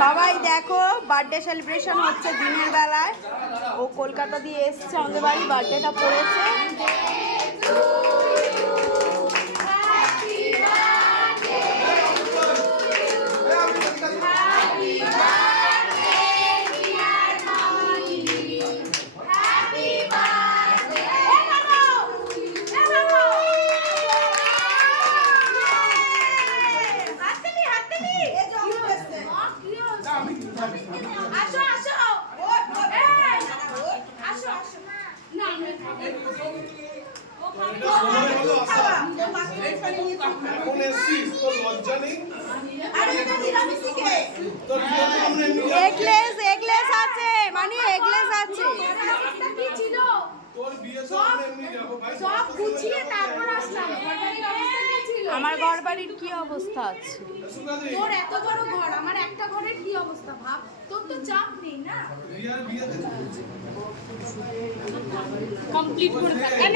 সবাই দেখো birthday celebration হচ্ছে দিনের বেলায়। ও কলকাতা দিয়ে এসছে, আমাদের বাড়ি বার্থডেটা পড়েছে। এগলেস আছে, মানে এগলেস আছে। আমার ঘর বাড়ির কি অবস্থা আছে? তোর এত বড় ঘর, আমার একটা ঘরের কি অবস্থা ভাব। তোর তো চাপ নেই না, কমপ্লিট করে ফেল।